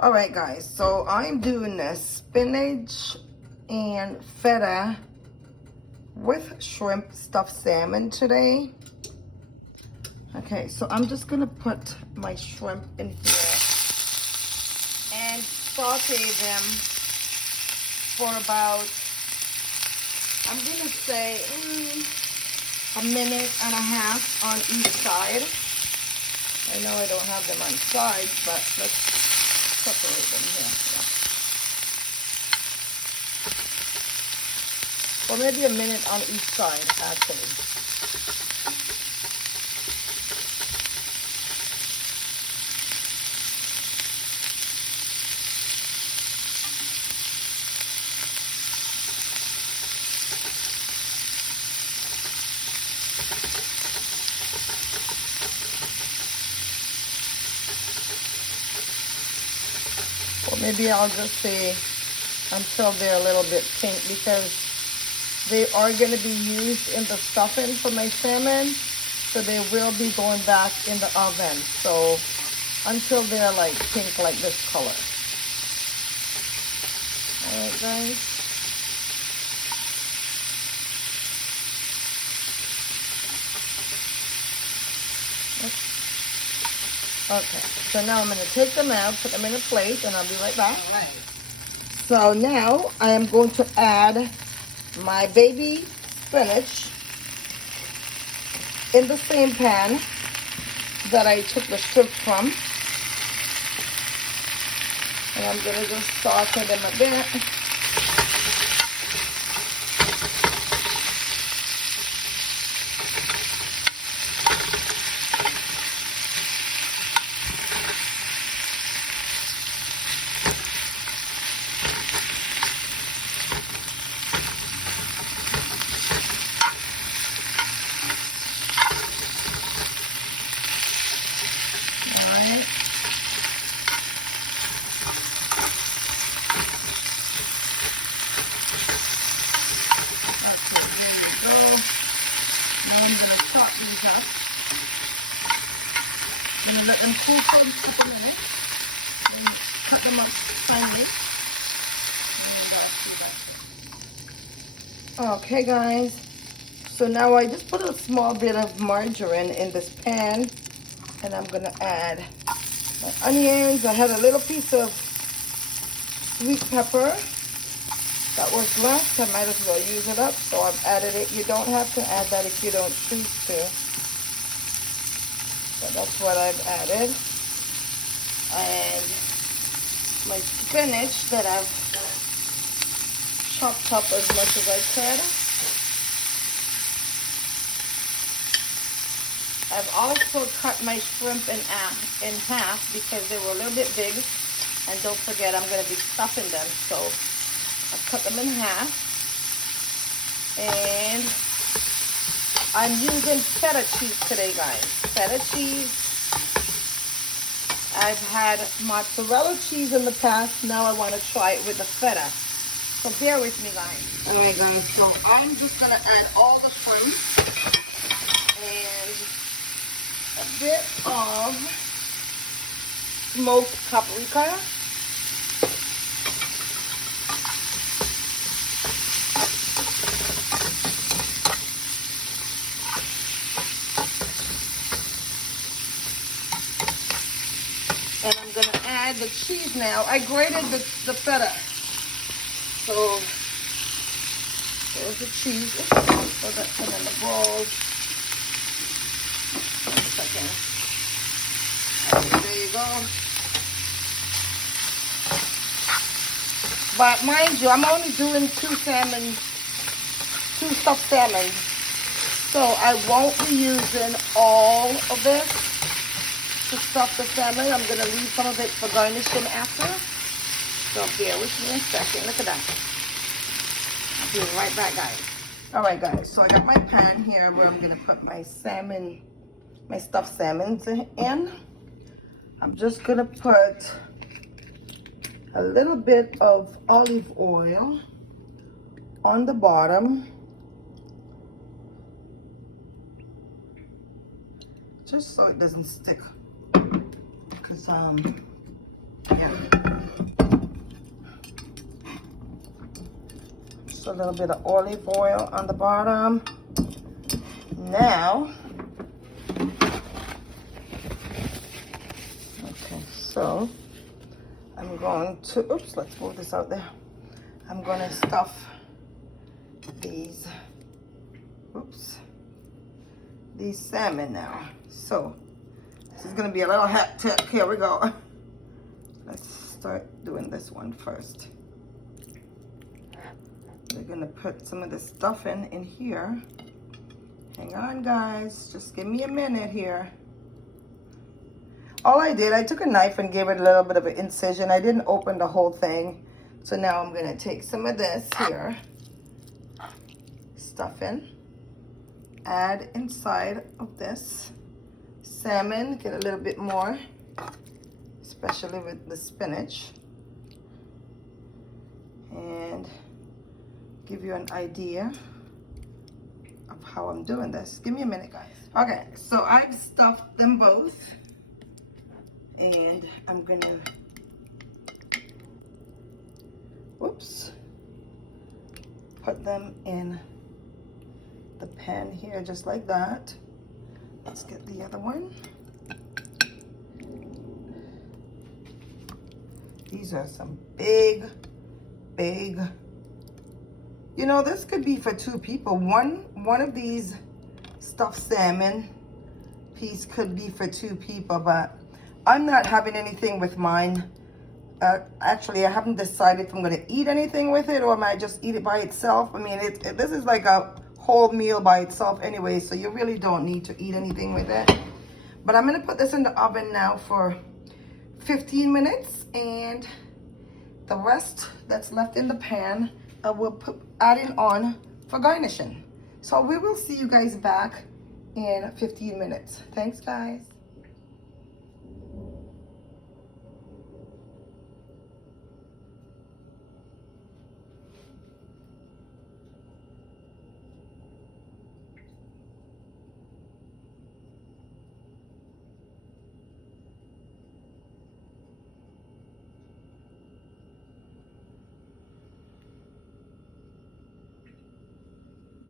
All right, guys, so I'm doing this spinach and feta with shrimp stuffed salmon today. Okay, so I'm just gonna put my shrimp in here and saute them for about, I'm gonna say a minute and a half on each side. I know I don't have them on sides, but let's separate them here. Yeah. Or maybe a minute on each side, actually. Or maybe I'll just say until they're a little bit pink, because they are going to be used in the stuffing for my salmon, so they will be going back in the oven. So until they're like pink, like this color. All right, guys. Okay, so now I'm going to take them out, put them in a plate, and I'll be right back. All right. So now I am going to add my baby spinach in the same pan that I took the shrimp from. And I'm going to just saute them a bit. Now I'm going to chop these up. I'm going to let them cool for a couple minutes and cut them up finely. Okay, guys, so now I just put a small bit of margarine in this pan, and I'm going to add my onions. I had a little piece of sweet pepper that was left. I might as well use it up, so I've added it. You don't have to add that if you don't choose to. So that's what I've added. And my spinach that I've chopped up as much as I could. I've also cut my shrimp in half because they were a little bit big. And don't forget, I'm going to be stuffing them, so I've cut them in half, and I'm using feta cheese today, guys. Feta cheese. I've had mozzarella cheese in the past. Now I want to try it with the feta. So bear with me, guys. Alright, guys, so I'm just going to add all the shrimp and a bit of smoked paprika. And I'm going to add the cheese now. I grated the feta. So, there's the cheese. So that's in the bowl. One second. Okay, there you go. But mind you, I'm only doing two stuffed salmon. So I won't be using all of this to stuff the salmon. I'm going to leave some of it for garnishing after. So bear with me a second. Look at that. I'll be right back, guys. All right, guys. So I got my pan here where I'm going to put my salmon, my stuffed salmons in. I'm just going to put a little bit of olive oil on the bottom. Just so it doesn't stick. Because, yeah. a little bit of olive oil on the bottom. Now, okay, so I'm going to, oops, let's move this out there. I'm going to stuff these, these salmon now. So this is going to be a little hectic. Here we go. Let's start doing this one first. We're going to put some of the stuffing in here. Hang on, guys. Just give me a minute here. All I did, I took a knife and gave it a little bit of an incision. I didn't open the whole thing. So now I'm going to take some of this here, stuffing, add inside of this salmon, get a little bit more, especially with the spinach, and give you an idea of how I'm doing this. Give me a minute, guys. Okay, so I've stuffed them both, and I'm gonna, put them in the pan here just like that. Let's get the other one. These are some big, you know, this could be for 2 people. One of these stuffed salmon piece could be for 2 people, but I'm not having anything with mine. Actually, I haven't decided if I'm going to eat anything with it or I might just eat it by itself. I mean, this is like a whole meal by itself anyway, so you really don't need to eat anything with it. But I'm going to put this in the oven now for 15 minutes, and the rest that's left in the pan, I will add it on for garnishing. So we will see you guys back in 15 minutes. Thanks, guys.